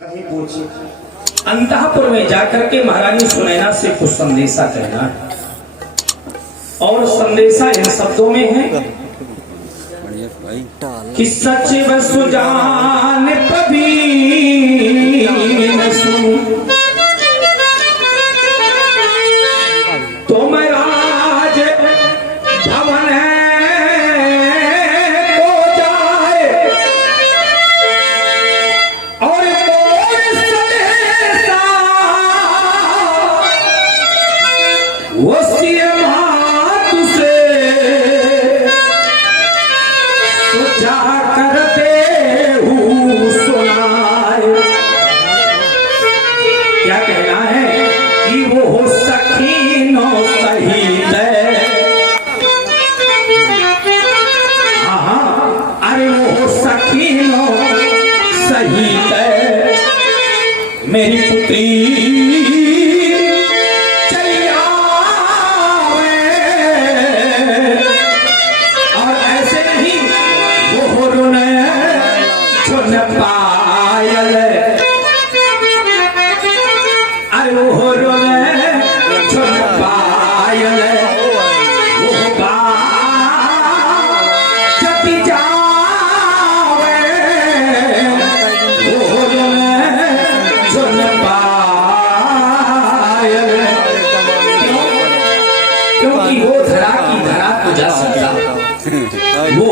कहीं पूछिए। अंतःपुर में जाकर के महारानी सुनैना से कुछ संदेशा कहना है और संदेशा इन शब्दों में है कि सच वसु जान कभी न सुन तो मैं राज भवन को जाए और मोर संदेशा वो सीएम हाथ से जा करते हूँ सुनाए। क्या कहना है कि वो हो सखीनो सहित, हाँ अरे वो हो सखीनो सहित मेरी पुत्री पायल अरे वो रोने छुन पायल वो चटी जावे वो रोने छुन पायल। क्योंकि वो धरा की धरा को जा सकता, वो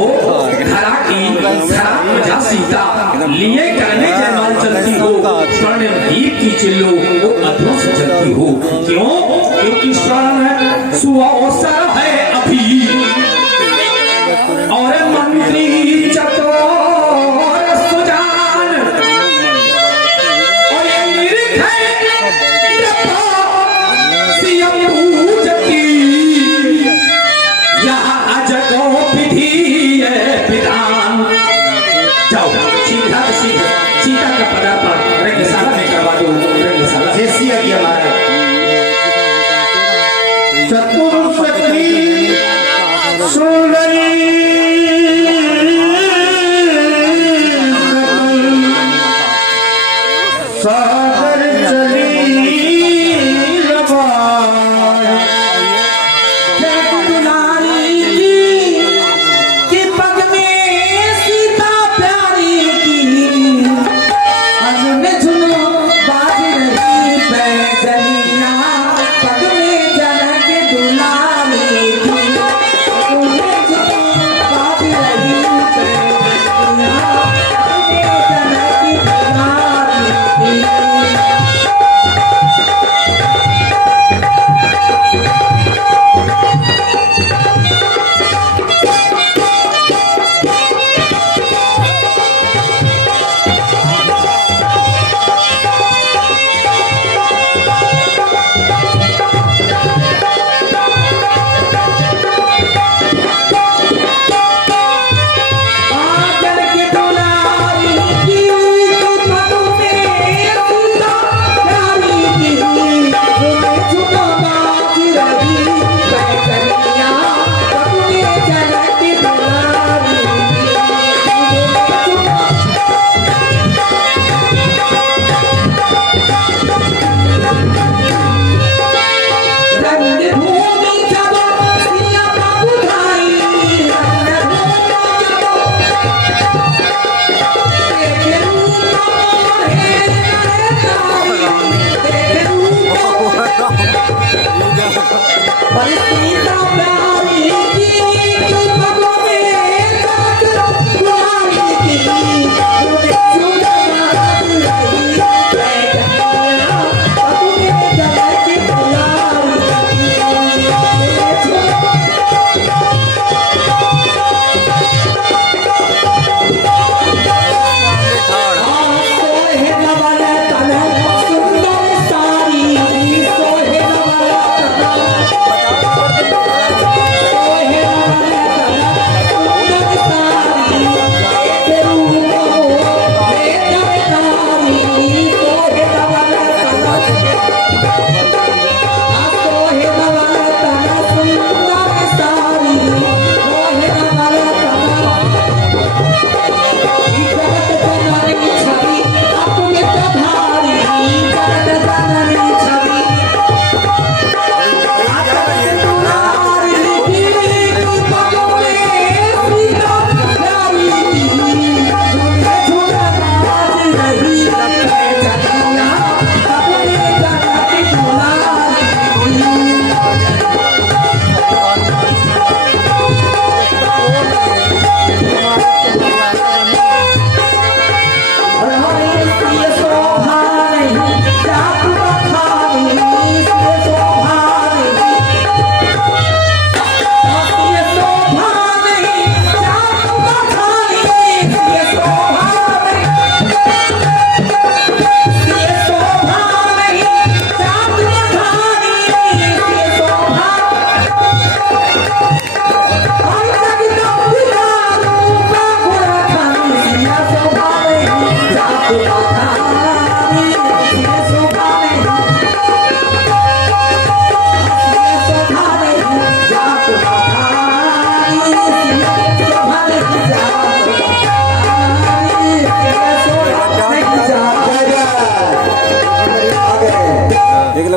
धरा की धरा को जा सीता लिए करने जयमाल चलती हो, स्वर्ण दीप की चिल्लो वो अधरों से चलती हो। क्यों? क्योंकि स्वर्ण सुअवसर है अभी और मंत्री चतुर सुजान और ये निरीख है सीएम पूजती यहाँ अजगो विधि है विधान। जाओ सीता का पदार्पण रंगशाला में करवा दो। रंगशाला जैसी आगे हमारे चतुर्शक्ति सुंदरी सागर चली Thank you.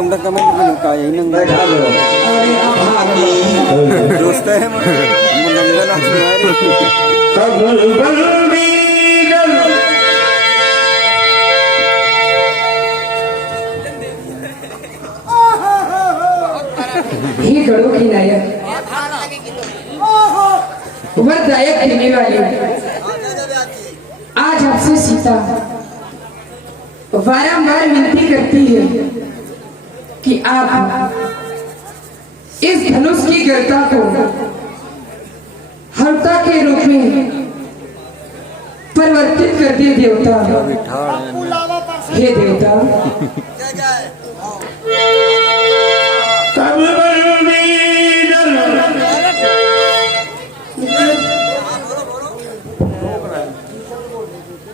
Udah kami menyukai nang doste mudah-mudahan ही गढ़ों की नायक वरदायक देने वाली आज आपसे सीता बारंबार विनती करती है कि आप इस धनुष की गर्ता को हर्ता के रूप में परिवर्तित कर दे देवता। हे देवता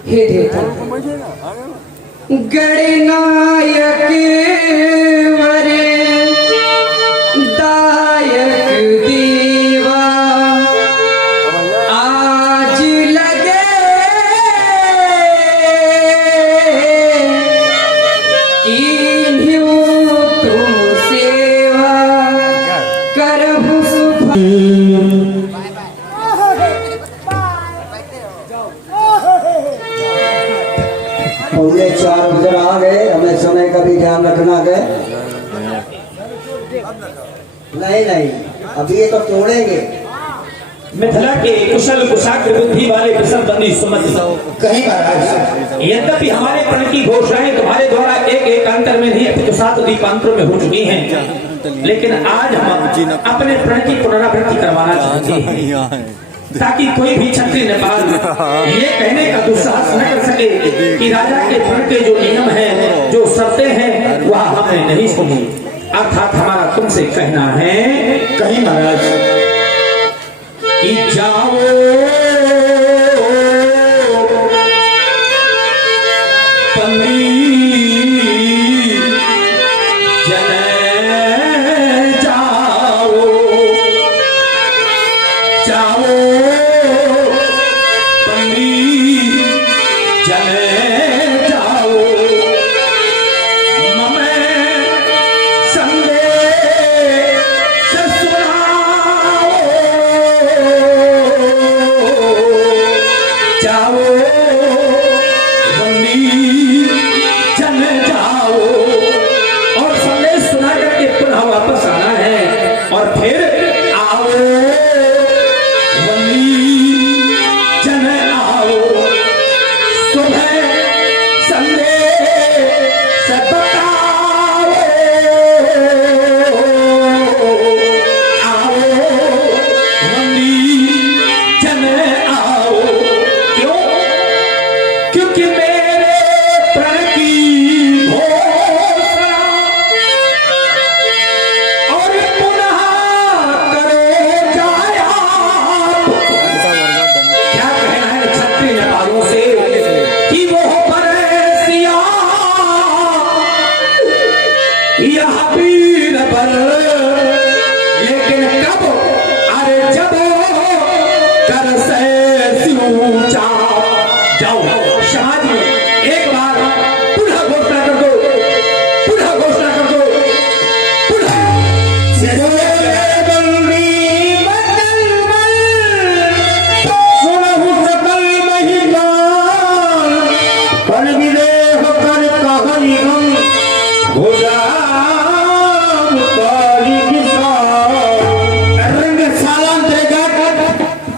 हे देवता गणनायक वरे दायक देवा आज लगे इन्हीं तुम सेवा करहु पौने 4 बजे आ गए, हमें समय का भी ध्यान रखना है। नहीं अभी ये तो तोड़ेंगे। मिथिला के कुशल कुशाग्र बुद्धि वाले कुशल बंदी सुमत कहीं महाराज यद्यपि हमारे प्रण की घोषणाएं तुम्हारे द्वारा एक अंतर में नहीं अपितु 7 दीपांतरों में हो चुकी हैं, लेकिन आज हम अपने प्रण की पुनरावृत्ति करवाना चाहते हैं ताकि कोई भी क्षत्रिय नेपाल ये कहने का दुस्साहस न कर सके कि राजा के प्रण के जो नियम हैं, जो शर्तें हैं, वह हमने नहीं सुनी। अर्थात हमारा तुमसे कहना है कहीं महाराज कि जाओ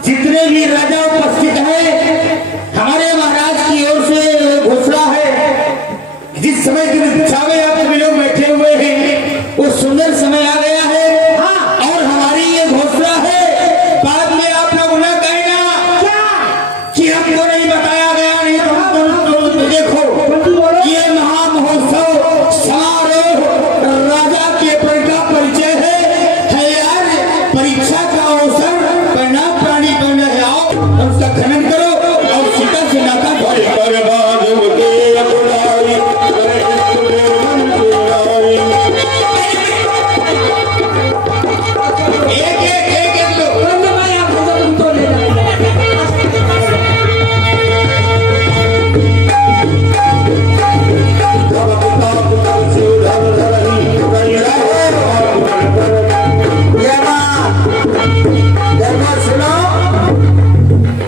जितने भी राजा उपस्थित हैं, हमारे महाराज की ओर से घोषणा है जिस समय की प्रतीक्षा में आप सभी लोग बैठे हुए हैं वो सुंदर समय आ गया है। और हमारी ये घोषणा है, बाद में आप लोग न कहना कि हमको नहीं बताया गया, नहीं तो हमको तो देखो ये महामहोत्सव समारोह राजा के पद का परिचय है यार। परीक्षा का अवसर परिणाम प्राणी बन रहे आओ और उसका खनन करो और सीता से नाता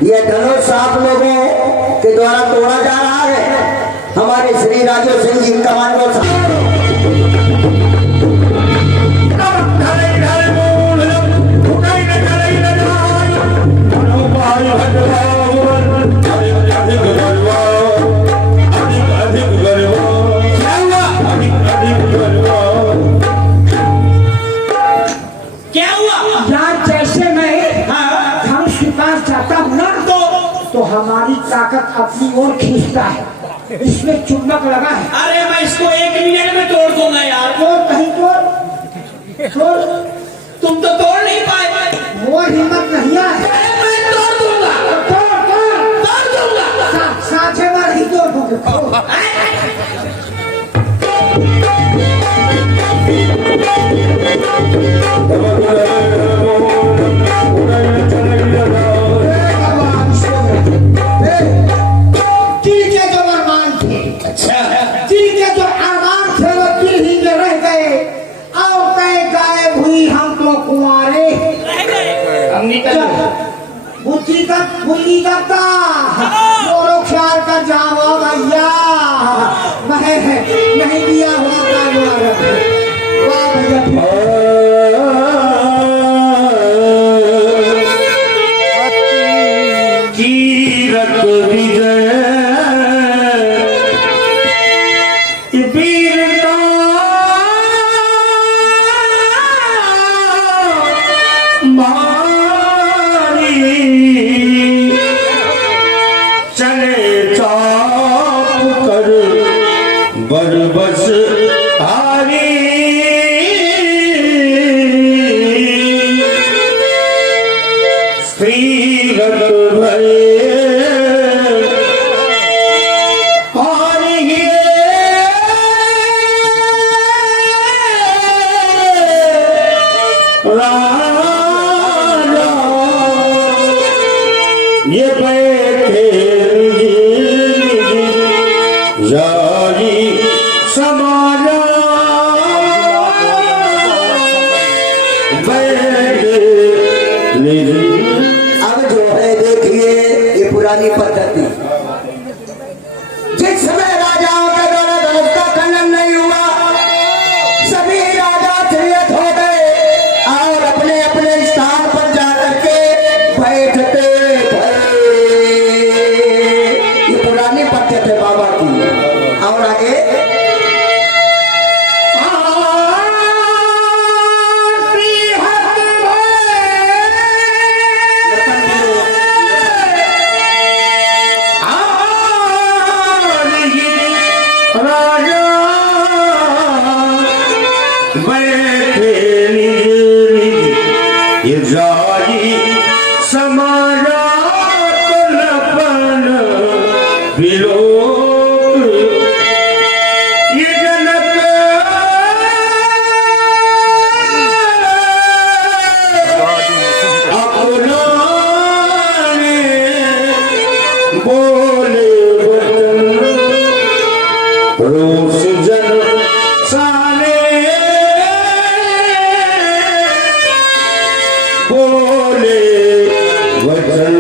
ये धनुष आप लोगों के द्वारा तोड़ा जा रहा है। हमारे श्री राजो सिंह जी कमान को क्या हुआ यार? जैसे मैं धनुष के पास जाता हूँ ना तो हमारी ताकत अपनी ओर खींचता है, इसमें चुंबक लगा है। अरे मैं इसको 1 मिनट में तोड़ दूंगा यार। तोड़ कहीं तोड़ तुम तो तोड़ नहीं पाए। वो हिम्मत नहीं है। मैं तोड़ दूंगा, तोड़ दूंगा। साझे बार ही तोड़ दूंगा। बुद्धि करता मोरो ख्याल का जावा भैया, मैं नहीं दिया हुआ वाह भैया। कीरत विजय वीरता चले चाप कर बरबस हारी स्त्रीगत भय ये बैठे जारी समाजा अब जो है देखिए ये पुरानी पद्धति। जिस समय राजाओं के द्वारा धनुष का खनन नहीं हुआ, सभी राजा चिड़ियत हो गए और अपने अपने स्थान पर जाकर के बैठते थे। ये पुरानी पद्धति है बाबा की। और आगे समारा विलोक ये जनक अपना बोले रोष जन साने बोले वचन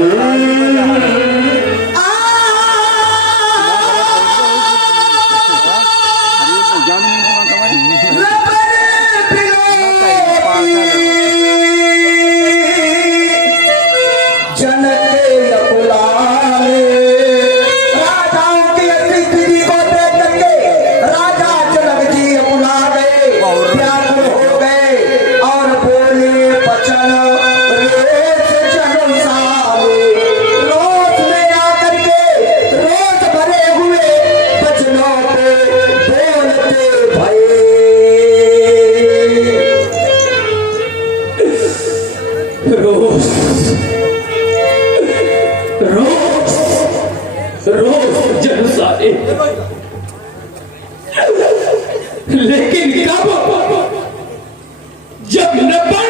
लेकिन कब, जब नपन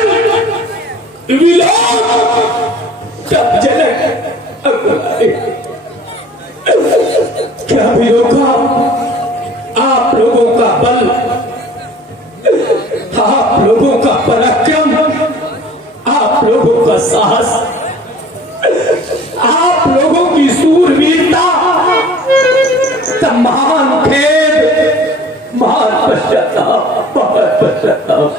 विलोक, तब जनक अकुलाए। क्या भी रोका आप लोगों का बल, आप लोगों का पराक्रम, आप लोगों का साहस, आप लोगों की सूरवीरता, महान खेद, महान पश्चाताप, महान पश्चाताप।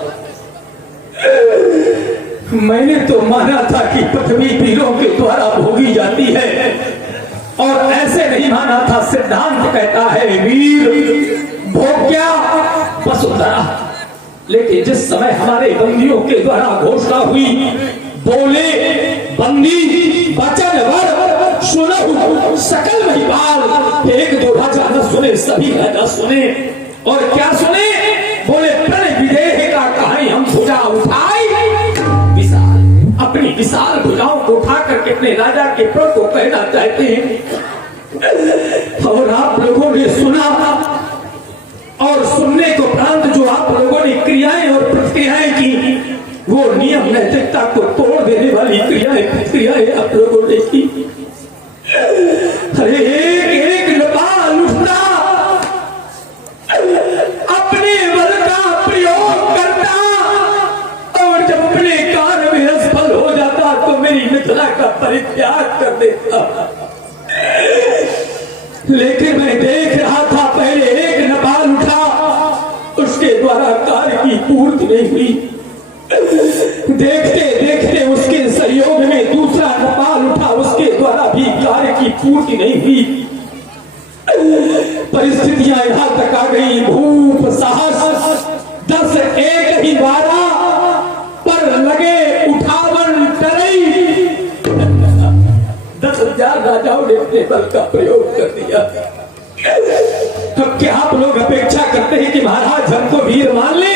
मैंने तो माना था कि पृथ्वी वीरों के द्वारा भोगी जाती है, और ऐसे नहीं माना था। सिद्धांत कहता है वीर भोग्या वसुंधरा। लेकिन जिस समय हमारे बंदियों के द्वारा घोषणा हुई, बोले बंदी वचन वर सुनहु सकल महिपाल, एक दो राजा न सुने, सभी राजा सुने। और क्या सुने? बोले प्रणय विदेह का कहानी हम भुजा उठाई, विशाल अपनी विशाल भुजाओं को उठा करके अपने राजा के प्रण को कहना चाहते हैं। और आप लोगों ने सुना, और सुनने को उपरांत जो आप लोगों ने क्रियाएं और प्रतिक्रियाएं की, वो नियम नैतिकता को तोड़ देने वाली क्रियाएं प्रतिक्रियाएं आप लोगों ने की। अरे एक नपाल उठता, अपने बल का प्रयोग करता, और जब अपने कार्य में असफल हो जाता तो मेरी मिथिला का परित्याग कर देता। लेकिन मैं देख रहा था, पहले एक नपाल उठा, उसके द्वारा कार्य की पूर्ति नहीं हुई। देखते देखते उसके सहयोग में दूसरा नपाल उठा, उसके द्वारा भी कार्य की पूर्ति नहीं हुई। परिस्थितियां यहां तक आ गई, भूप साहस 10 एक ही वारा पर लगे उठावन टरई। 10,000 राजाओं ने अपने बल का प्रयोग कर दिया। तो क्या आप लोग अपेक्षा करते हैं कि महाराज हमको वीर मान ले,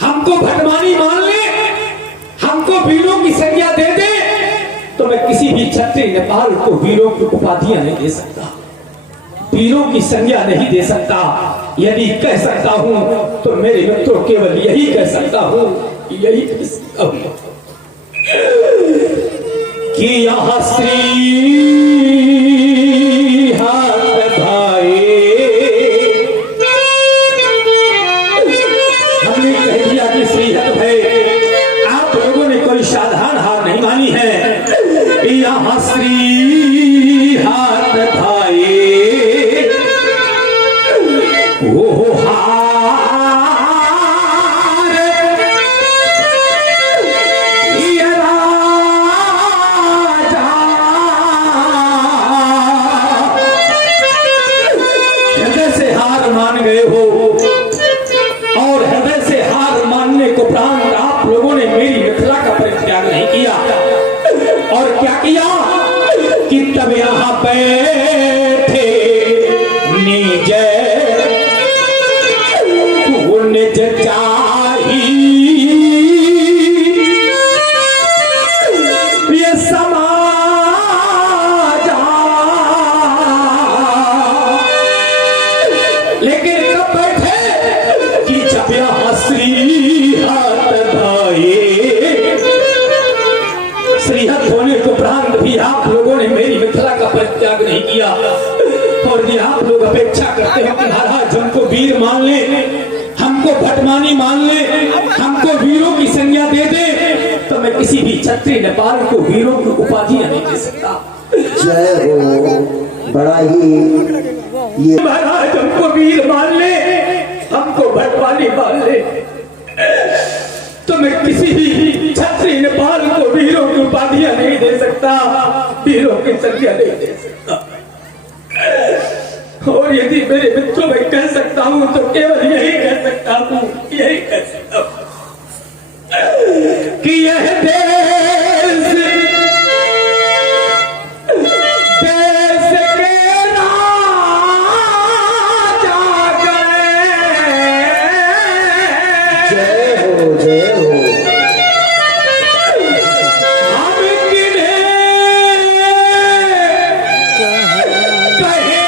हमको भटमानी मान ले, हमको वीरों की संज्ञा दे दे? तो मैं किसी भी क्षत्रिय नेपाल को वीरों की उपाधियां नहीं दे सकता, वीरों की संज्ञा नहीं दे सकता। यदि कह सकता हूं तो मेरे मित्रों केवल यही कह सकता हूं, यही कह सकता हूं कि यहां श्री हाथ भाई, हमने कह दिया कि श्री हाथ भाई, आप लोगों ने कोई साधारण हार नहीं मानी है। यहां श्री हाथ भाई, वो हार ये राजा हृदय से हार मान गए हो, और हृदय से हार मानने को उपरांत आप लोगों ने मेरी मिथिला का परित्याग नहीं किया। और क्या किया कि तब यहां बैठे निज निज चाही ये समाजा, लेकिन कब बैठे कि जब यहां श्रीहत भाई, श्रीहत होने को उपरांत भी आप लोगों ने मेरी मिथिला का परित्याग नहीं किया। और यदि आप लोग अपेक्षा करते हो कि महाराज हमको वीर मान ले, हमको भटमानी मान ले, हमको वीरों की संज्ञा दे दे, तो मैं किसी भी क्षत्रिय नेपाल को वीरों की उपाधियां नहीं दे सकता। जय हो, बड़ा ही ये महाराज हमको वीर मान ले, हमको भटमानी मान ले, तो मैं किसी भी क्षत्रिय नेपाल को वीरों की उपाधियां नहीं दे सकता, वीरों की संज्ञा नहीं दे सकता। और यदि मेरे मित्रों में कह सकता हूं तो केवल यही कह सकता हूं, यही कह सकता हूं कि यह देश देश के राजा गए। जय हो, जय हो। हम किन्हें कहे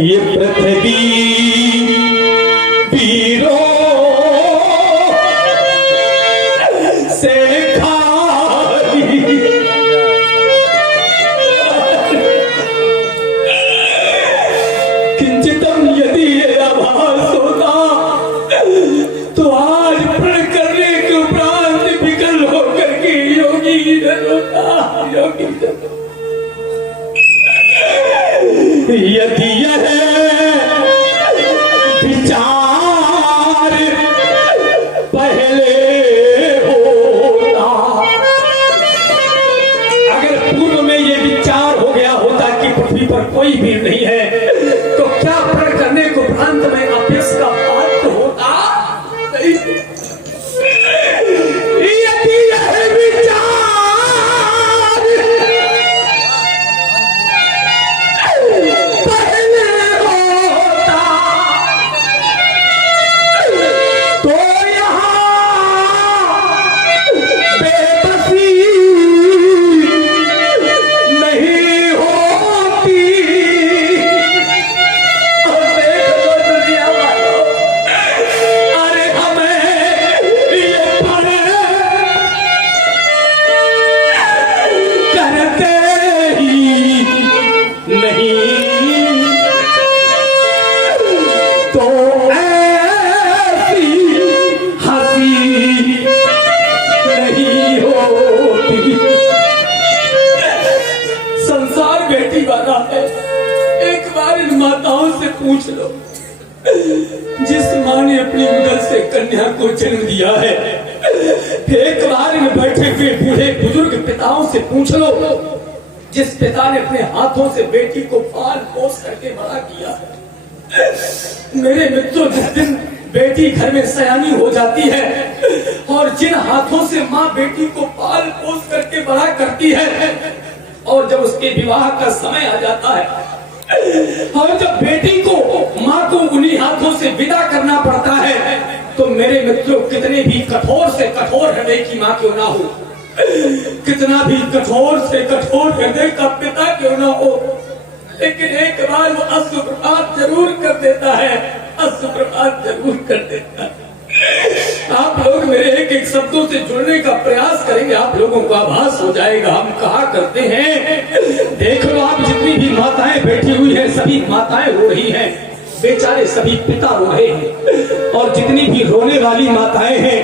ये पृथ्वी वीरों से खाली, किंचितम यदि ये आभास होता तो आज प्रण करने के उपरांत विकल होकर के योगी इधर होता, योगी इधर। यदि यह विचार पहले होता, अगर पूर्व में ये विचार हो गया होता कि पृथ्वी पर कोई भी नहीं है, तो क्या प्रण करने को भ्रांत में अभ्यस का पात्र होता? नहीं। यदि यह विचार पूछ लो, जिस माँ ने अपनी उदर से कन्या को जन्म दिया है, एक बार में बैठे हुए बूढ़े बुजुर्ग पिताओं से पूछ लो, जिस पिता ने अपने हाथों से बेटी को पाल पोस करके बड़ा किया है। मेरे मित्रों, जिस दिन बेटी घर में सयानी हो जाती है और जिन हाथों से माँ बेटी को पाल पोस करके बड़ा करती है, और जब उसके विवाह का समय आ जाता है और जब बेटी को माँ को उन्हीं हाथों से विदा करना पड़ता है, तो मेरे मित्रों, कितने भी कठोर से कठोर हृदय की माँ क्यों ना हो, कितना भी कठोर से कठोर हृदय का पिता क्यों ना हो, लेकिन एक बार वो अश्रुपात जरूर कर देता है, अश्रुपात जरूर कर देता है। आप लोग मेरे एक एक शब्दों से जुड़ने का प्रयास करेंगे, आप लोगों को आभास हो जाएगा। हम कहा करते हैं, देख लो आप जितनी भी माताएं बैठी हुई हैं, सभी माताएं रो रही हैं, बेचारे सभी पिता रो रहे हैं, और जितनी भी रोने वाली माताएं हैं,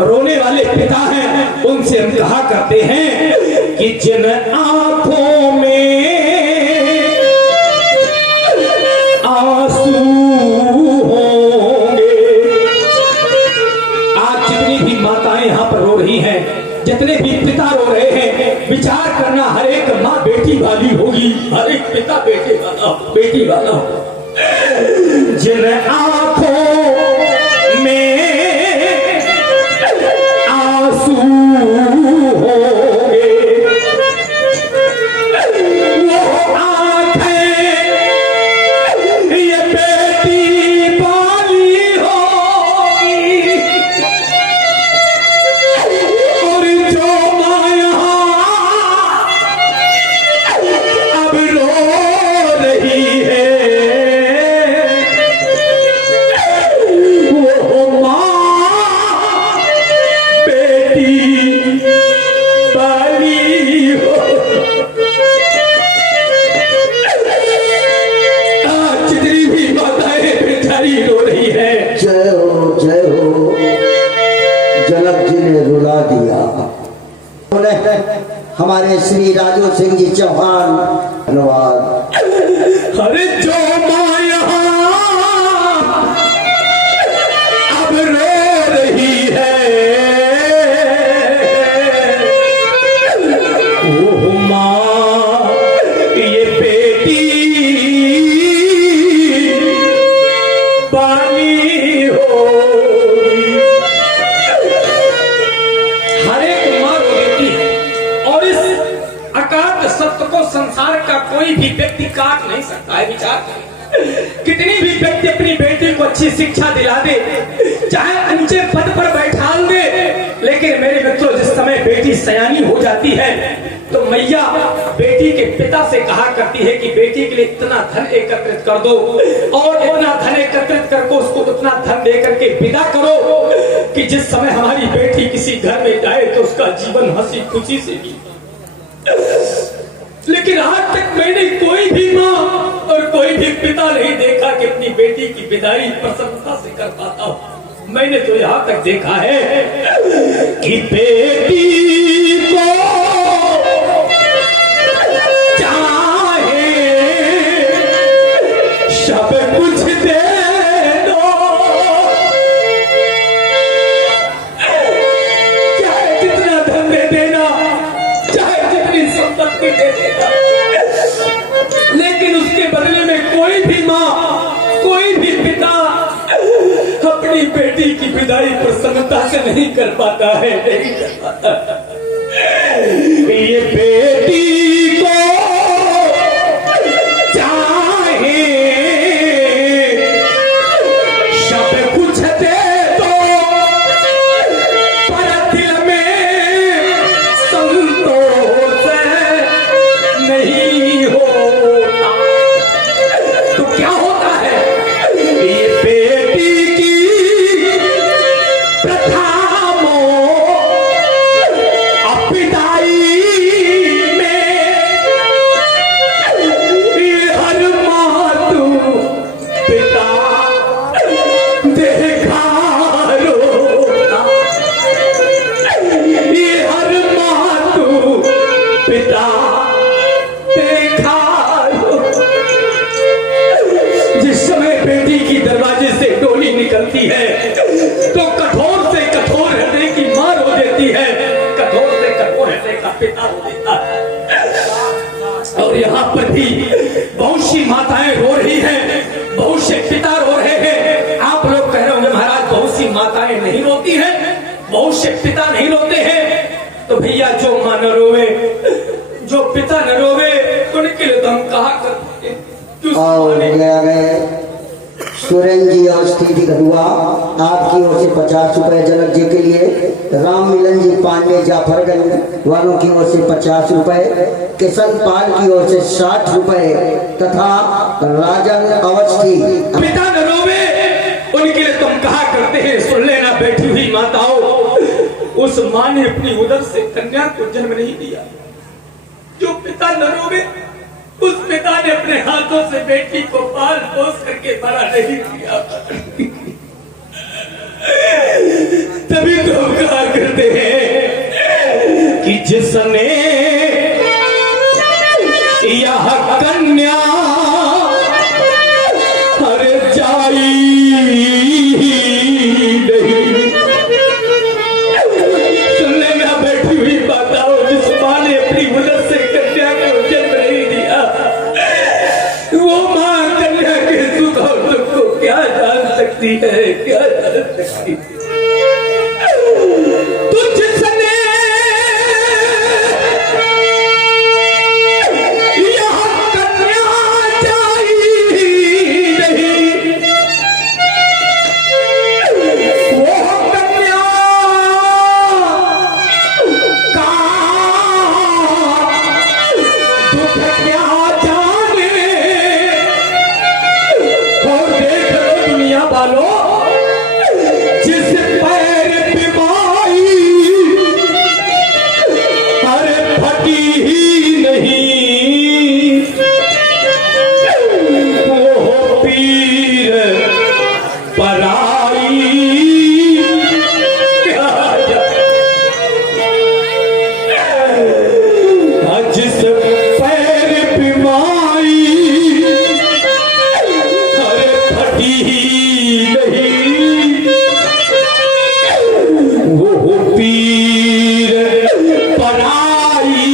रोने वाले पिता हैं, उनसे हम कहा करते हैं कि जिन आंखों में आंसू होंगे, आज जितनी भी माताएं यहाँ पर रो रही हैं, जितने भी पिता रो रहे हैं, विचार करना, हर एक माँ बेटी वाली होगी, हर एक पिता बेटे वाला, बेटी वाला होगा। जिन आंखों में आंसू होंगे, वो आंखें ये बेटी वाली होगी, और जो माया अब रो रही है, हमारे श्री राजू सिंह जी चौहान, धन्यवाद। अरे जो माया अब रो रही है, वो माँ ये बेटी पानी होगी। हर एक माँ रो देती है, और इस अकाट सत्य को संसार का कोई भी व्यक्ति काट नहीं सकता है। विचार कितनी भी व्यक्ति अपनी बेटी को अच्छी शिक्षा दिला दे, चाहे ऊंचे पद पर बैठा दे, लेकिन मेरे मित्रों, जिस समय बेटी सयानी हो जाती है तो मैया बेटी के पिता से कहा करती है कि बेटी के लिए इतना धन एकत्रित कर दो और इतना धन एकत्रित करके उसको उतना धन दे करके विदा करो कि जिस समय हमारी बेटी किसी घर में जाए तो उसका जीवन हंसी खुशी से बीते। लेकिन आज तक मैंने कोई भी माँ और कोई भी पिता नहीं देखा कि अपनी बेटी की विदाई प्रसन्नता से कर पाता हूँ। मैंने तो यहाँ तक देखा है कि बेटी को चाहे सब कुछ दे दो, चाहे जितना धन दे देना, चाहे जितनी संपत्ति दे देना, लेकिन उसके बदले में कोई भी माँ कोई भी पिता अपनी बेटी की विदाई प्रसन्नता से नहीं कर पाता है, नहीं कर पाता। ये बेटी को चाहे सब कुछ दे दो, पर दिल में संतोष नहीं होता। तो क्या होता है? ये बेटी की निकलती है तो कठोर से कठोर हृदय की मां रो देती है, कठोर से कठोर हृदय का पिता रो देता है। और यहाँ पर भी बहुत सी माताएं रो रही हैं, बहुत से पिता रो रहे हैं। आप लोग कह रहे होंगे महाराज बहुत सी माताएं नहीं रोती हैं, बहुत से पिता नहीं रोते हैं। तो भैया जो मां न रोवे, जो पिता न रोवे, उनके लिए तो हम कहा करते हैं। सुरेन जी और स्थिति गढ़ुआ आपकी ओर से 50 रुपए, जनक जी के लिए राम मिलन जी पांडे जाफरगंज वालों की ओर से 50 रुपए, किशन पाल की ओर से 60 रुपए तथा राजन अवस्थी। पिता न रोवे उनके लिए तुम कहा करते हैं। सुन लेना बैठी हुई माताओं, उस माँ ने अपनी उदर से कन्या को जन्म नहीं दिया। जो पिता न रोवे उस पिता ने अपने हाथों से बेटी को पाल पोस करके बड़ा नहीं किया। तभी तो हम कहा करते हैं कि जिसने यह कन्या हर जाई नहीं। सुनने में बैठी हुई बाताओं, जिस मां ने अपनी उदर से कन्या को जन्म नहीं दिया, वो मां कन्या के सुख और दुख को क्या जान सकती है, क्या जान सकती है। तुझसे यह कन्या चाहिए नहीं, वो कन्या का दुख क्या जाने। और देख लो दुनिया वालों, जिस पैर पे माई अरे फटी ही नहीं, वो पीर पराई क्या जिस पैर पे माई अरे फटी ही नहीं, वो पीर पराई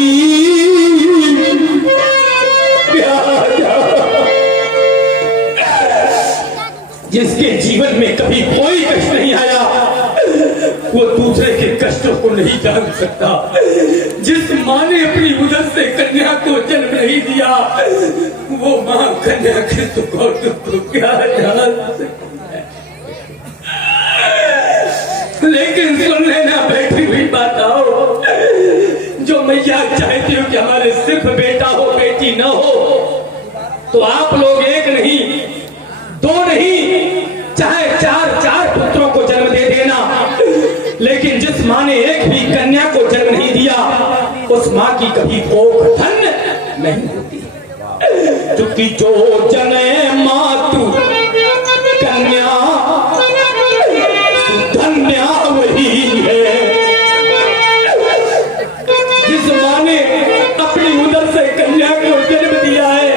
जिसके जीवन में कभी कोई कष्ट नहीं आया, वो दूसरे के कष्टों को नहीं जान सकता। जिस माँ ने अपनी उदर से कन्या को जन्म नहीं दिया, वो माँ कन्या के सुख और दुख को क्या जान सकती है। लेकिन सुन लेना बैठी हुई बाताओं, जो मैया चाहती हो कि हमारे सिर्फ बेटा हो बेटी न हो, तो आप लोग एक नहीं, दो नहीं, चाहे चार पुत्रों को जन्म दे देना, लेकिन जिस माँ ने एक भी कन्या को जन्म नहीं दिया, उस माँ की कभी भोग धन्य नहीं होती। क्योंकि जो जने मातु कन्या धन्या वही है। जिस माँ ने अपनी उदर से कन्या को जन्म दिया है,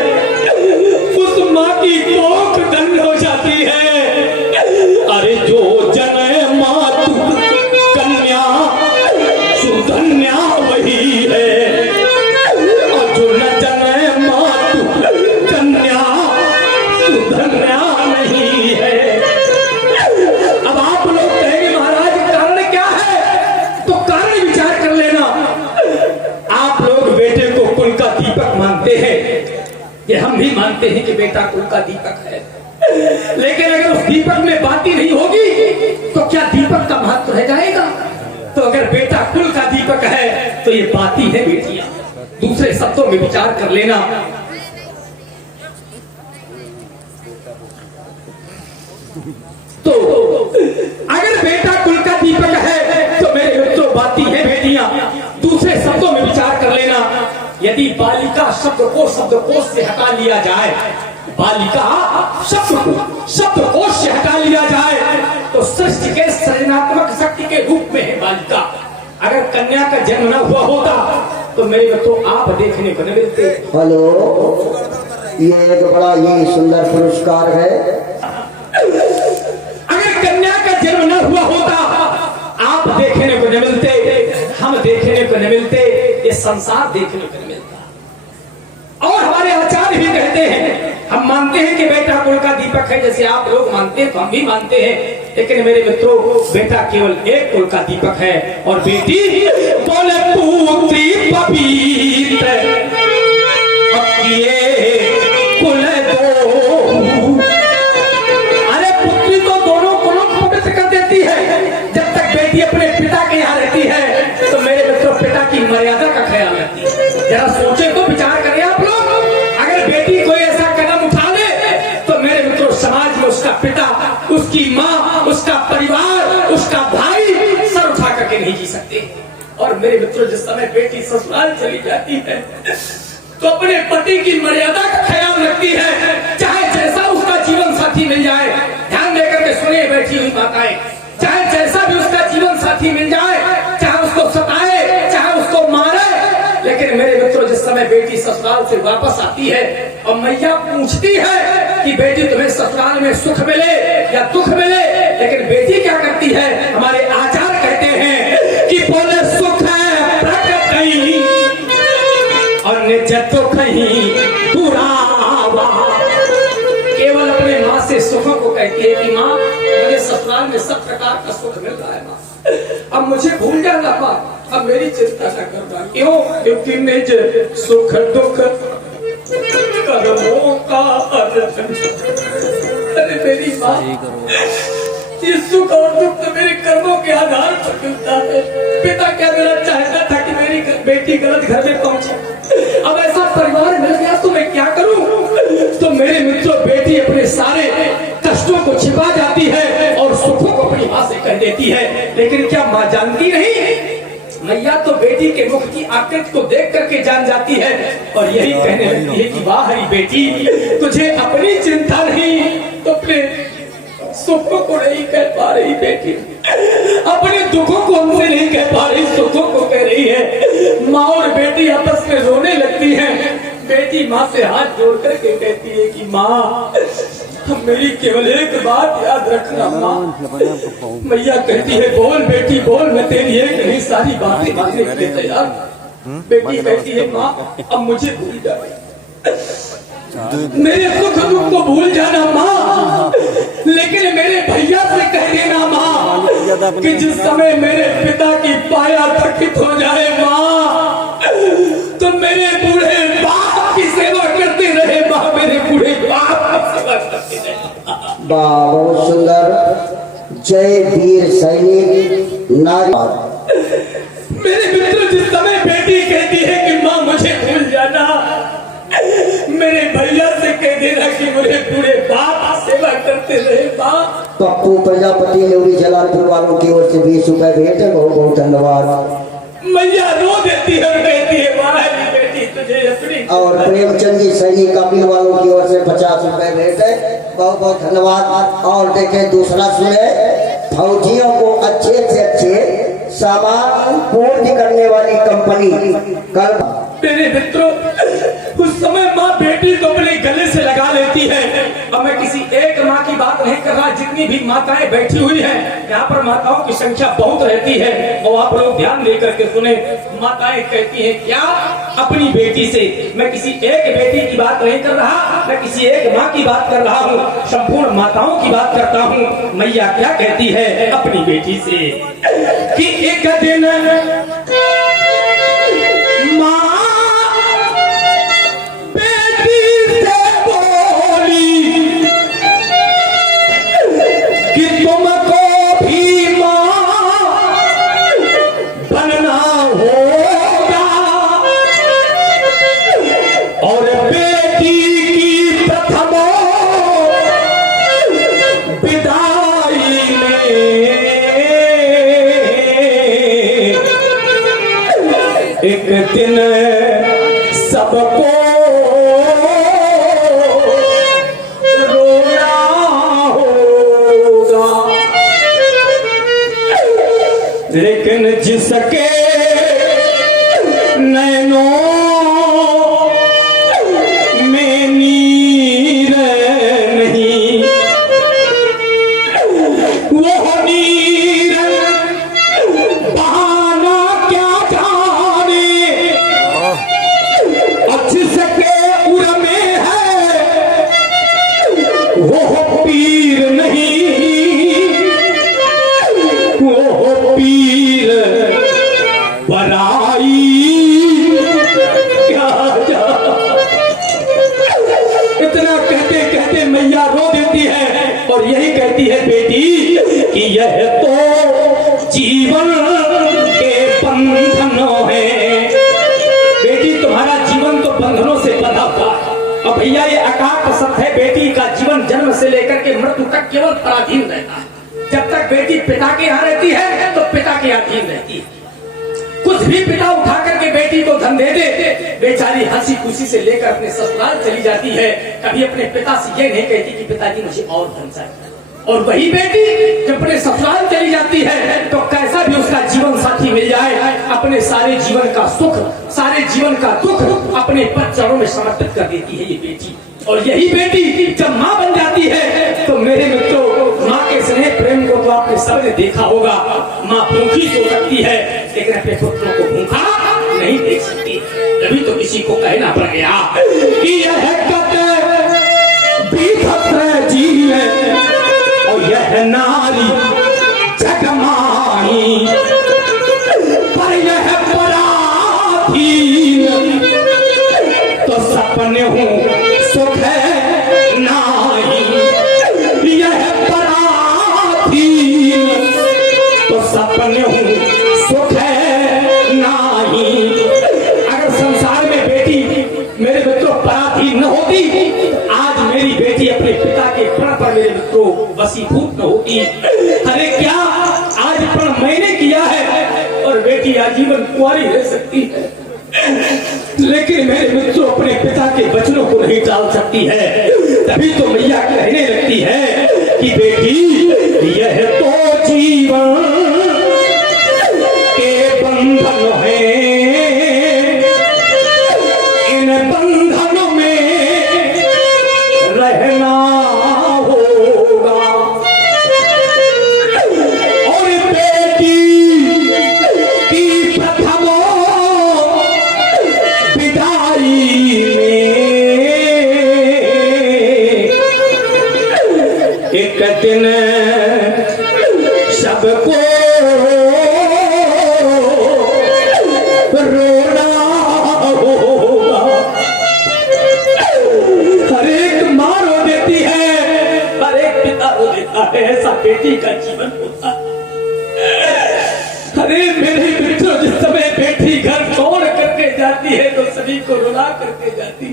उस माँ की कोख धन्य हो जाती है। अरे जो जने मातु कन्या सुधन्या वही है, और जो न जने मातु कन्या सुधन्या नहीं है। अब आप लोग कहेंगे महाराज कारण क्या है, तो कारण विचार कर लेना। आप लोग बेटे को कुल का दीपक मानते हैं, ये हम भी मानते हैं कि बेटा कुल का दीपक है, लेकिन अगर उस दीपक में बाती नहीं होगी तो क्या दीपक का महत्व रह जाएगा? तो अगर बेटा कुल का दीपक है तो ये बाती है बेटियां। दूसरे शब्दों में विचार कर लेना। तो अगर बेटा कुल का दीपक है तो मेरे मित्रों बाती है बेटियां। दूसरे शब्दों में विचार कर लेना। यदि बालिका शब्दकोश से हटा लिया जाए, बालिका शब्दकोश से हटा लिया जाए तो सृष्टि के सृजनात्मक शक्ति के रूप में है बालिका। अगर कन्या का जन्म न हुआ होता तो मेरे बच्चों आप देखने को न मिलते। हेलो, ये एक बड़ा ही सुंदर पुरस्कार है। अगर कन्या का जन्म न हुआ होता आप देखने को न मिलते, हम देखने को न मिलते, ये संसार देखने को न मिलता। और हमारे आचार्य भी कहते हैं, हम मानते हैं कि बेटा कुल का दीपक है, जैसे आप लोग मानते हैं तो हम भी मानते हैं, लेकिन मेरे मित्रों बेटा केवल एक कुल का दीपक है और बेटी बोले पुत्री पवित्र कुल दो। अरे पुत्री तो दोनों कुलों को पवित्र कर देती है। जब तक बेटी अपने पिता के यहाँ रहती है तो मेरे मित्रों पिता की मर्यादा का ख्याल रखती है। जरा सोचे तो, विचार करें आप लोग। अगर बेटी कोई ऐसा कदम उठा ले तो मेरे मित्रों समाज में उसका पिता, उसकी माँ, उसका परिवार, उसका भाई सर उठा करके नहीं जी सकते। और मेरे मित्रों जिस समय बेटी ससुराल चली जाती है तो अपने पति की मर्यादा का ख्याल रखती है, चाहे जैसा उसका जीवन साथी मिल जाए। ध्यान देकर के सुनिए बैठी हुई माताएं, चाहे जैसा भी उसका जीवन साथी मिल जाए, चाहे उसको सताए, चाहे उसको मारे, लेकिन मेरे मित्रों जिस समय बेटी ससुराल से वापस आती है और मैया पूछती है कि बेटी तुम्हें ससुराल में सुख मिले या दुख मिले, लेकिन बेटी क्या करती है? हमारे आचार्य कहते हैं कि बोले सुख है प्रकृति और निज तो कहीं दुरावा। केवल अपने माँ से सुखों को कहती है कि माँ मुझे ससुराल में सब प्रकार का सुख मिल रहा है, माँ अब मुझे भूल जाना, माँ अब मेरी चिंता न करना। क्यों? क्योंकि निज सुख दुख कर्मों का अर्जन। अरे मेरी माँ, ये सुख और दुख तो मेरे कर्मों के आधार पर मिलता है। पिता क्या मेरा चाहता था कि मेरी बेटी गलत घर में पहुंचे, अब ऐसा परिवार मिल गया तो मैं क्या करूं? तो मेरे मित्रों बेटी अपने सारे कष्टों को छिपा जाती है और सुखों को अपनी माँ से कह देती है। लेकिन क्या माँ जानती नहीं? मैया तो बेटी के मुख की आकृति को देख करके जान जाती है और यही कहने लगती है कि वाह हरी बेटी, तुझे अपनी चिंता नहीं तो अपने सुखों को नहीं कह पा रही बेटी, अपने दुखों को हमसे नहीं कह पा रही, सुखों को कह रही है। माँ और बेटी आपस में रोने लगती हैं। बेटी माँ से हाथ जोड़ करके कहती है कि माँ मेरी केवल एक बात याद रखना माँ। मैया कहती है बोल बेटी बोल, मैं तेरी एक नहीं सारी बातें मानने के लिए तैयार। बेटी कहती है माँ अब मुझे भूल जाए, मेरे सुख दुख को भूल जाना माँ, लेकिन मेरे भैया से कह देना माँ कि जिस समय मेरे पिता की पाया थकित हो जाए माँ तो मेरे बूढ़े बाप की सेवा करते रहे माँ, मेरे बूढ़े बाप की सेवा करते रहे। बहुत सुंदर। जय वीर सैनिक नारी। मेरे मित्र जिस समय बेटी कहती है कि माँ मुझे भूल जाना, मेरे भैया से कह देना कि मुझे पूरे बाप सेवा करते रहे माँ। पप्पू प्रजापति नेवरी जलालपुर वालों की ओर से 20 रुपए भेंट है, बहुत बहुत धन्यवाद। मैया रो देती है और कहती है माँ बेटी तुझे अपनी। और प्रेमचंद जी सैनिक कपिल वालों की ओर से 50 रुपए भेंट है, बहुत बहुत धन्यवाद। और देखें दूसरा सुने, फौजियों को अच्छे से अच्छे सामान पूर्ति करने वाली कंपनी कर। मेरे मित्रों, उस समय माँ बेटी को अपने गले से लगा लेती है। अब मैं किसी एक माँ की बात नहीं कर रहा, जितनी भी माताएं बैठी हुई हैं, यहाँ पर माताओं की संख्या बहुत रहती है और आप लोग ध्यान दे करके सुने। माताएं कहती हैं क्या अपनी बेटी से, मैं किसी एक बेटी की बात नहीं कर रहा, मैं किसी एक माँ की बात कर रहा हूँ, संपूर्ण माताओं की बात करता हूँ। मैया क्या कहती है अपनी बेटी से कि एक दिन माँ एक दिन सबको रोना होगा, लेकिन जिसके नैनों में नीर नहीं, वो नीर बहाना क्या जाने, जिसके उर में है वो पीर नहीं, वो पीर बराई क्या जा। इतना कहते कहते मैया रो देती है और यही कहती है बेटी कि यह तो जीवन के बंधनों है। बेटी तुम्हारा जीवन तो बंधनों से बंधा हुआ है। और भैया ये अकाट सत्य है, बेटी का जीवन जन्म से लेकर के मृत्यु तक केवल पराधीन रहता है। जब तक बेटी पिता के यहाँ रहती है तो पिता के अधीन रहती है। कुछ भी पिता उठा करके बेटी को धन दे दे, बेचारी हंसी खुशी से लेकर अपने ससुराल चली जाती है। कभी अपने पिता से ये नहीं कहती कि पिताजी मुझे और धन चाहिए। और वही बेटी जब अपने ससुराल चली जाती है तो कैसा भी उसका जीवन साथी मिल जाए, अपने सारे जीवन का सुख, सारे जीवन का दुख अपने चरणों में समर्पित कर देती है ये बेटी। और यही बेटी जब माँ बन जाती है तो मेरे मित्रों, माँ के स्नेह प्रेम को तो आपने सबने देखा होगा। माँ भूखी सो सकती है लेकिन अपने पुत्रों को भूखा नहीं देख सकती। तभी तो किसी को कहना पड़ गया कि यह जी और यह नारी जगमाही, पर यह पराधीन तो सपने हूँ सुख है नाही, यह पराधीन तो सपने हूँ सुख है नाही। अगर संसार में बेटी मेरे मित्रों पराधीन न होती, आज मेरी बेटी अपने पिता के प्रण पर मेरे मित्रों वसीभूत न होती। अरे क्या आज प्रण मैंने किया है और बेटी आजीवन कुंवारी रह सकती है, लेकिन मेरे मित्रों अपने पिता के वचनों को नहीं टाल सकती है। तभी तो मैया कहने लगती है कि बेटी यह तो जीवन के बंधन है, इन बंधनों में रहना होगा। और बेटी की प्रथम विदाई में एक दिन सबको रोना होगा। हर एक माँ रो देती है, हर एक पिता रो देता है, ऐसा बेटी का जीवन होता है। अरे मेरे मित्रों, जिस समय बेटी घर छोड़ करके सभी को रुला करके जाती।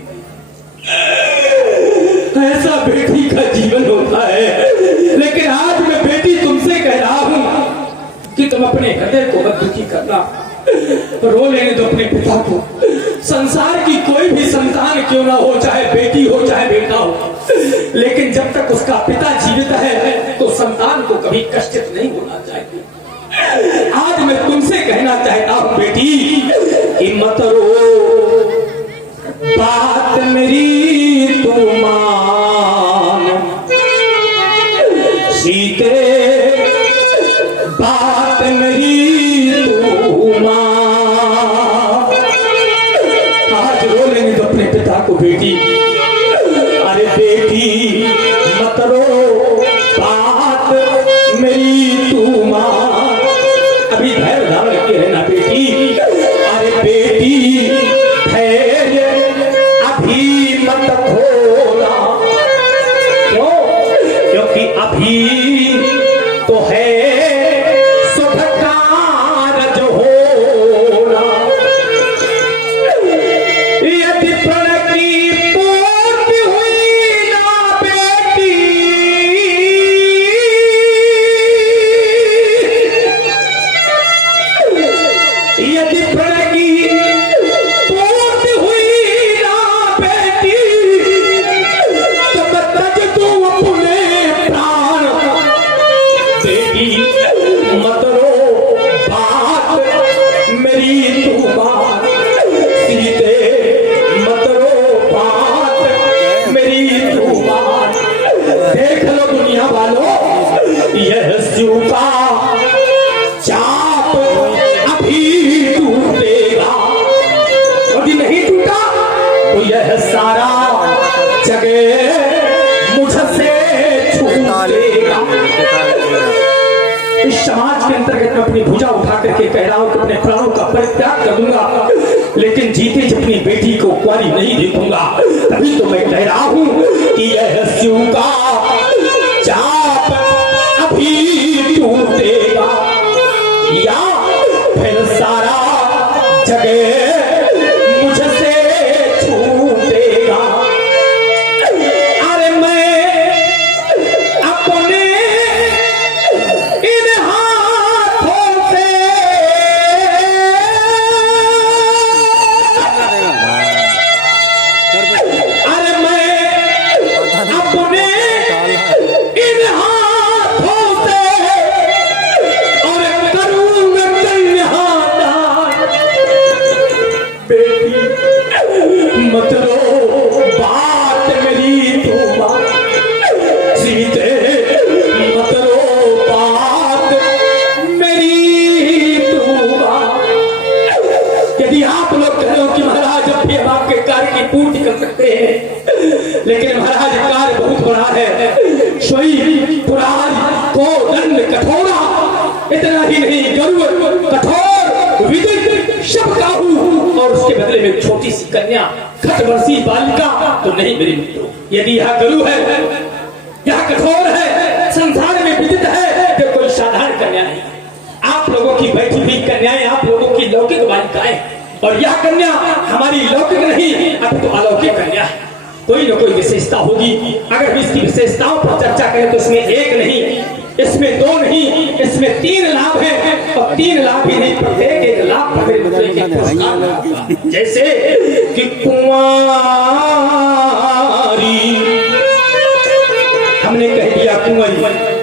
ऐसा बेटी का जीवन होता है। लेकिन आज मैं बेटी तुमसे कह रहा हूं कि तुम अपने हृदय को मत दुखी करना, रो लेने दो अपने पिता को। संसार की कोई भी संतान क्यों ना हो, चाहे बेटी हो चाहे बेटा हो, लेकिन जब तक उसका पिता जीवित है तो संतान को कभी कष्टित नहीं होना चाहिए। आज मैं तुमसे कहना चाहता हूं बेटी कि मत रो, बात मेरी तू मान, सीते बात मेरी तू मान। आज रो लेने दो अपने पिता को बेटी। अरे बेटी मत रो, बात मेरी तू मान। अभी धैर्य धारण के रहना बेटी। अरे बेटी धैर्य अभी मत खोना, क्यों? क्योंकि अभी तो है शुभ कारज होना। यदि प्रण की पूर्ति हुई ना बेटी, यदि प्रण की पूर्ति हुई ना बेटी, तो तज तू अपने प्राण। बेटी मत रो, बात मेरी तू मान, सीते मत रो, बात मेरी तू मान। देख लो दुनिया वालों, यह शिव का चाप अभी टूटेगा, अभी नहीं टूटा तो यह सारा जगह मुझसे छूटेगा। इस समाज के अंतर्गत मैं अपनी भुजा उठा करके कह रहा हूं कि अपने प्राणों का परित्याग कर दूंगा, लेकिन जीते अपनी बेटी को कुंवारी नहीं देखूंगा। तभी तो मैं कह रहा हूं कि यह शिव का चाप अभी टूटेगा, या फिर सारा जगह मुझसे छूटेगा। अरे मैं अपने इन हाथों से अरे मैं अपने इन हाथों से और करूंगा कन्यादान। बेटी मत रो, बात मेरी तू मान, सीते मत रो, बात मेरी तू मान। यदि आप लोग कह लो कि महाराज अब भी हम आपके कार्य की पूर्ति कर सकते हैं, लेकिन महाराज कार्य बहुत बड़ा है। सोई पुराण को दंड कठोरा, इतना ही नहीं गरुड़ कठोर विदित शब काहू, और उसके बदले में छोटी सी कन्या खटवर्षी बालिका तो नहीं मेरे मित्रों। यदि यह गरु है, यह कठोर है, संसार में विदित है, तो कोई साधारण कन्या नहीं। आप लोगों की बैठी हुई कन्याएं आप लोगों की लौकिक बालिकाएं, और यह कन्या हमारी लौकिक नहीं, अब तो अलौकिक कन्या है। कोई न कोई विशेषता होगी। अगर हम इसकी विशेषताओं पर चर्चा करें तो इसमें एक नहीं, इसमें दो नहीं, इसमें 3 लाभ हैं, और 3 लाभ ही नहीं, प्रत्येक एक लाभ पर मेरे मित्रों के पुरस्कार मिलता। जैसे कि कुंवारी, हमने कह दिया कुंवारी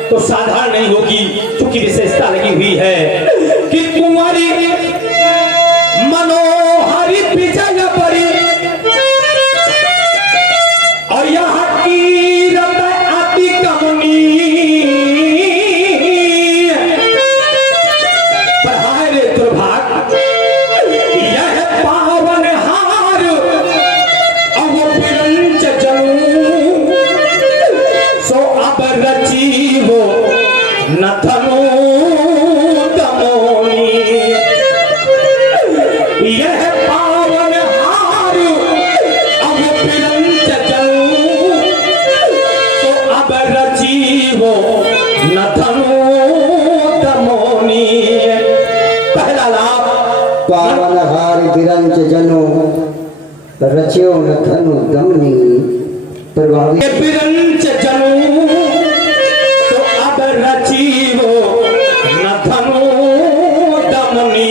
तो साधारण नहीं होगी, क्योंकि विशेषता लगी हुई है कि कुंवारी मनोहरी विजय परी, और यहाँ की रत अति कमुनी, पर हाय रे दुर्भाग्य, यह पावन हार और वो विरंच जनू, सो अब रची हो न धनु दमोनी। यह पावन हार अब विरंच जनू, तो अब रची हो न धनु दमोनी। पहला लाभ, पावन हार विरंच जनो रच्यो न धनु दमनी प्रभावी बिरंच जनू तो अब रचीवो न धनु दमनी।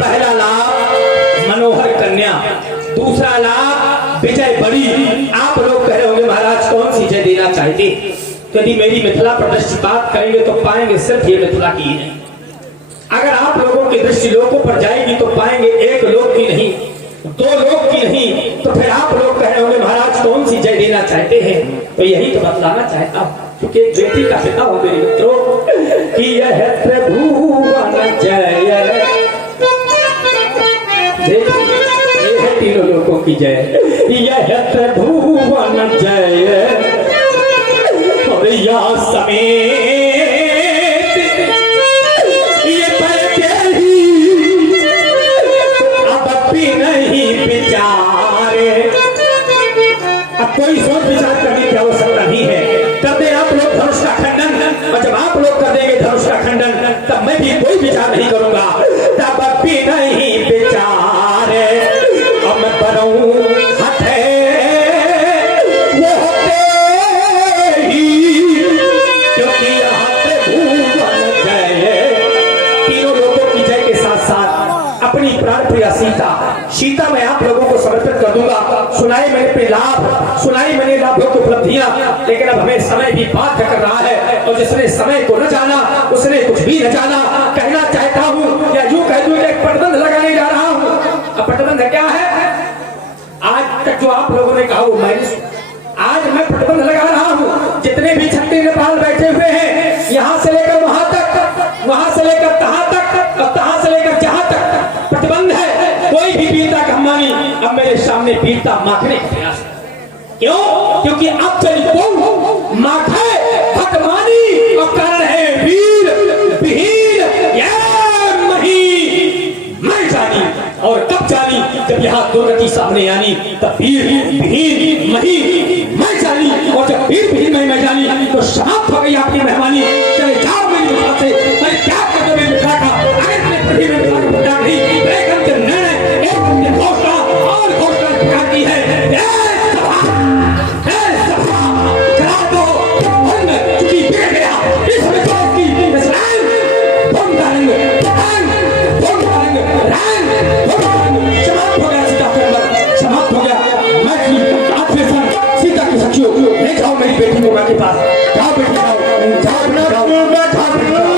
पहला लाभ मनोहर कन्या, दूसरा लाभ विजय बड़ी। आप लोग कह रहे होंगे महाराज कौन सी जय देना चाहते? यदि मेरी मिथिला पर दृष्टि बात करेंगे तो पाएंगे सिर्फ ये मिथिला की ही नहीं। अगर आप लोगों की दृष्टि लोकों पर जाएगी तो पाएंगे एक लोक की नहीं, दो लोक की नहीं। तो फिर आप लोग कह रहे होंगे महाराज कौन सी जय देना चाहते हैं? तो यही तो बतलाना चाहता हूँ, क्योंकि एक बेटी का पिता हो मेरे मित्रों कि यह त्रिभुवन जय। ये है तीनों लोगों की जय, यह त्रिभुवन जय और या समेत ये पर ही अब भी नहीं विचारे। अब कोई सोच विचार करने की आवश्यकता नहीं है। कर दे आप लोग धनुष का खंडन, और जब आप लोग कर देंगे धनुष का खंडन तब मैं भी कोई विचार नहीं करूंगा। तब भी नहीं विचारे अब मैं बरऊं हथे वो होते ही, क्योंकि यहाँ पे भूवन जय। तीनों लोगों की जय के साथ साथ अपनी प्राण प्रिया सीता मैं आप लोगों को समर्पित कर दूंगा। सुनाई मैंने अपने लाभ, सुनाई मैंने लाभों की उपलब्धियां, लेकिन अब हमें समय भी बाध्य कर रहा है और जिसने समय को न जाना उसने कुछ भी न जाना। कहना चाहता हूं या यूं कह दूं एक प्रतिबंध लगाने जा रहा हूं। अब प्रतिबंध क्या है? आज तक जो आप लोगों ने कहा वो मैंने, आज मैं प्रतिबंध लगा रहा हूं। जितने भी छत्तीस नेपाल बैठे हुए हैं, यहां से लेकर वहां तक, वहां से लेकर तहां तक और तहां से लेकर जहां तक प्रतिबंध है। कोई भी वीरता का मानी अब मेरे सामने वीरता माखने का प्रयास है। क्यों? क्योंकि अब चल माखे भगवानी और कारण है वीर विहीन मैं जानी। और कब जानी? जब यहाँ दुर्गति सामने आनी तब वीर विहीन मही मैं जानी। और जब वीर विहीन मैं जानी तो समाप्त हो गई आपकी मेहमानी। चले जाओ मेरी मिथिला से, मैं क्या कर दूं मेरी मिथिला का? अगर मैं पृथ्वी में मिथिला का भंडार नहीं, लेकिन जब निर्णय एक घोषणा और घोषणा करती है सीता की सखियों ले जाओ मेरी बेटी को के पास। जाओ बेटी जाओ, जाओ, जाओ, जाओ, जाओ, जाओ,